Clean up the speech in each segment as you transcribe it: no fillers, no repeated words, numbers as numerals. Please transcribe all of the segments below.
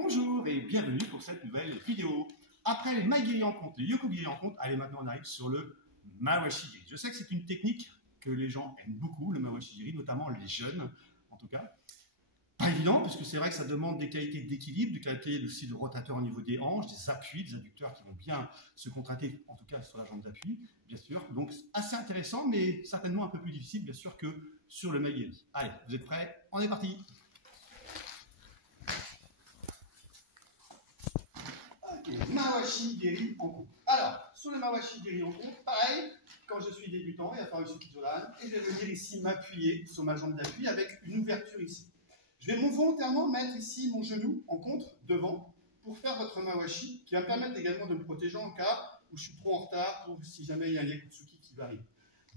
Bonjour et bienvenue pour cette nouvelle vidéo. Après les maigiri en compte, les yokogiri en compte, allez maintenant on arrive sur le mawashi-giri. Je sais que c'est une technique que les gens aiment beaucoup, le mawashi-giri, notamment les jeunes en tout cas. Pas évident, parce que c'est vrai que ça demande des qualités d'équilibre, des qualités aussi de rotateur au niveau des hanches, des appuis, des adducteurs qui vont bien se contracter, en tout cas sur la jambe d'appui, bien sûr. Donc assez intéressant, mais certainement un peu plus difficile, bien sûr, que sur le maigiri. Allez, vous êtes prêts? On est parti! Mawashi-giri en compte. Alors, sur le mawashi-giri en compte, pareil, quand je suis débutant, il va falloir une Jodan, et je vais venir ici m'appuyer sur ma jambe d'appui avec une ouverture ici. Je vais volontairement mettre ici mon genou en contre, devant, pour faire votre mawashi, qui va me permettre également de me protéger en cas où je suis trop en retard, pour si jamais il y a un Yakutsuki qui va arriver.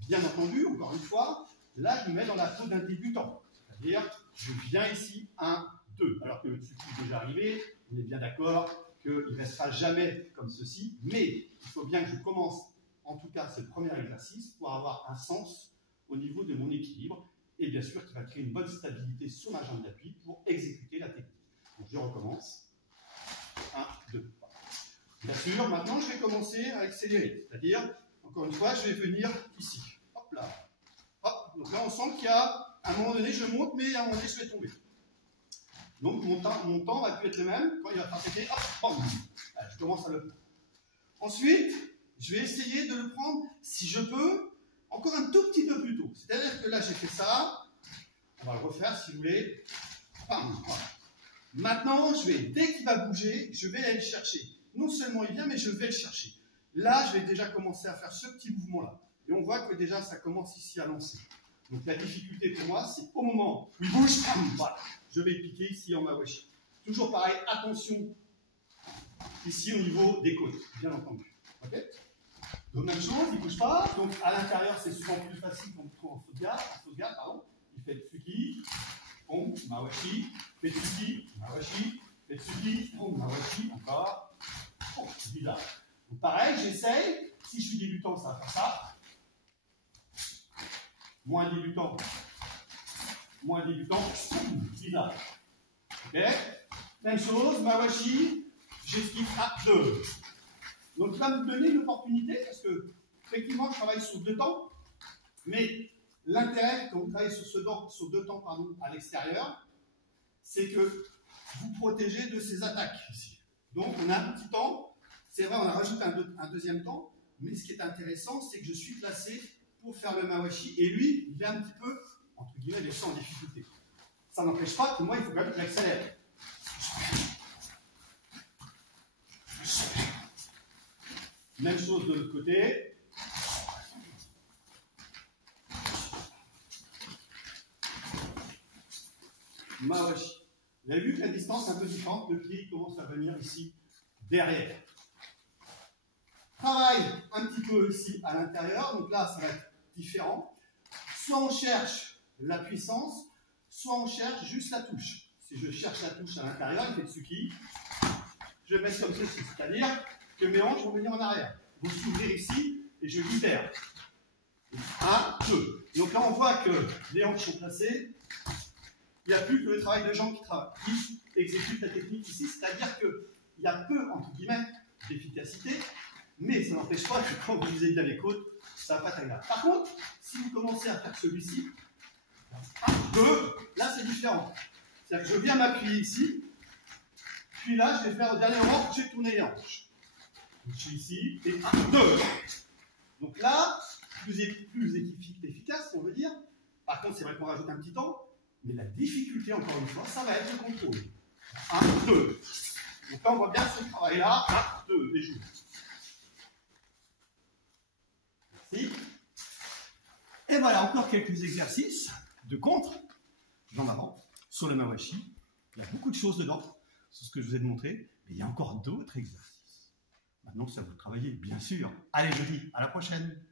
Bien entendu, encore une fois, là, je me mets dans la peau d'un débutant. C'est-à-dire, je viens ici, 1, 2. Alors que le Tsuki est déjà arrivé, on est bien d'accord qu'il ne restera jamais comme ceci, mais il faut bien que je commence, en tout cas, ce premier exercice pour avoir un sens au niveau de mon équilibre, et bien sûr, qui va créer une bonne stabilité sur ma jambe d'appui pour exécuter la technique. Donc, je recommence. 1, 2. Bien sûr, maintenant, je vais commencer à accélérer, c'est-à-dire, encore une fois, je vais venir ici. Hop là. Hop. Donc là, on sent qu'il y a, à un moment donné, je monte, mais à un moment donné, je vais tomber. Donc mon temps va plus être le même. Quand il va faire péter, hop, bam. Allez, je commence à le prendre. Ensuite, je vais essayer de le prendre, si je peux, encore un tout petit peu plus tôt. C'est-à-dire que là, j'ai fait ça. On va le refaire, si vous voulez. Bam, voilà. Maintenant, dès qu'il va bouger, je vais aller le chercher. Non seulement il vient, mais je vais le chercher. Là, je vais déjà commencer à faire ce petit mouvement-là. Et on voit que déjà, ça commence ici à lancer. Donc la difficulté pour moi, c'est au moment où il bouge, voilà, je vais piquer ici en mawashi. Toujours pareil, attention ici au niveau des côtes, bien entendu. Okay, donc même chose, il ne bouge pas. Donc à l'intérieur, c'est souvent plus facile qu'on le trouve en fausse garde. Pardon. Il fait Tsuki, Pom, Mawashi, fait Tsuki, Mawashi, fait Tsuki, Pom, Mawashi, encore. Oh, c'est bizarre. Donc pareil, j'essaye. Si je suis débutant, ça va faire ça. Moins débutant, bizarre. Ok. Même chose, mawashi, j'esquive à 2. Donc là, me donner une opportunité, parce que, effectivement, je travaille sur 2 temps, mais l'intérêt quand vous travaillez sur 2 temps à l'extérieur, c'est que vous protégez de ces attaques ici. Donc, on a un petit temps, c'est vrai, on a rajouté un deuxième temps, mais ce qui est intéressant, c'est que je suis placé pour faire le mawashi, et lui, il est un petit peu, entre guillemets, laissé en difficulté. Ça n'empêche pas que moi, il faut quand même que j'accélère. Même chose de l'autre côté. Mawashi. Vous avez vu que la distance est un peu différente, le pied commence à venir ici, derrière. Travaille un petit peu ici à l'intérieur, donc là, ça va être différent. Soit on cherche la puissance, soit on cherche juste la touche. Si je cherche la touche à l'intérieur, il fait Tsuki. Je vais mettre comme ceci, c'est-à-dire que mes hanches vont venir en arrière. Vous s'ouvrir ici et je libère. 1, 2. Donc là, on voit que les hanches sont placées. Il n'y a plus que le travail de jambes qui exécute la technique ici, c'est-à-dire qu'il y a peu, entre guillemets, d'efficacité, mais ça n'empêche pas que quand vous usez bien les côtes, ça va pas être agréable. Par contre, si vous commencez à faire celui-ci, 1, 2, là c'est différent. C'est-à-dire que je viens m'appuyer ici, puis là je vais faire au dernier moment, j'ai tourné les hanches. Donc, je suis ici, et 1, 2. Donc là, plus efficace, on veut dire. Par contre, c'est vrai qu'on rajoute un petit temps, mais la difficulté, encore une fois, ça va être le contrôle. 1, 2. Donc là, on voit bien ce travail-là. 1, 2, les genoux. Et voilà, encore quelques exercices de contre, en avant, sur le mawashi. Il y a beaucoup de choses dedans, c'est ce que je vous ai montré, mais il y a encore d'autres exercices. Maintenant, ça vous travaillez, bien sûr. Allez, je vous dis à la prochaine.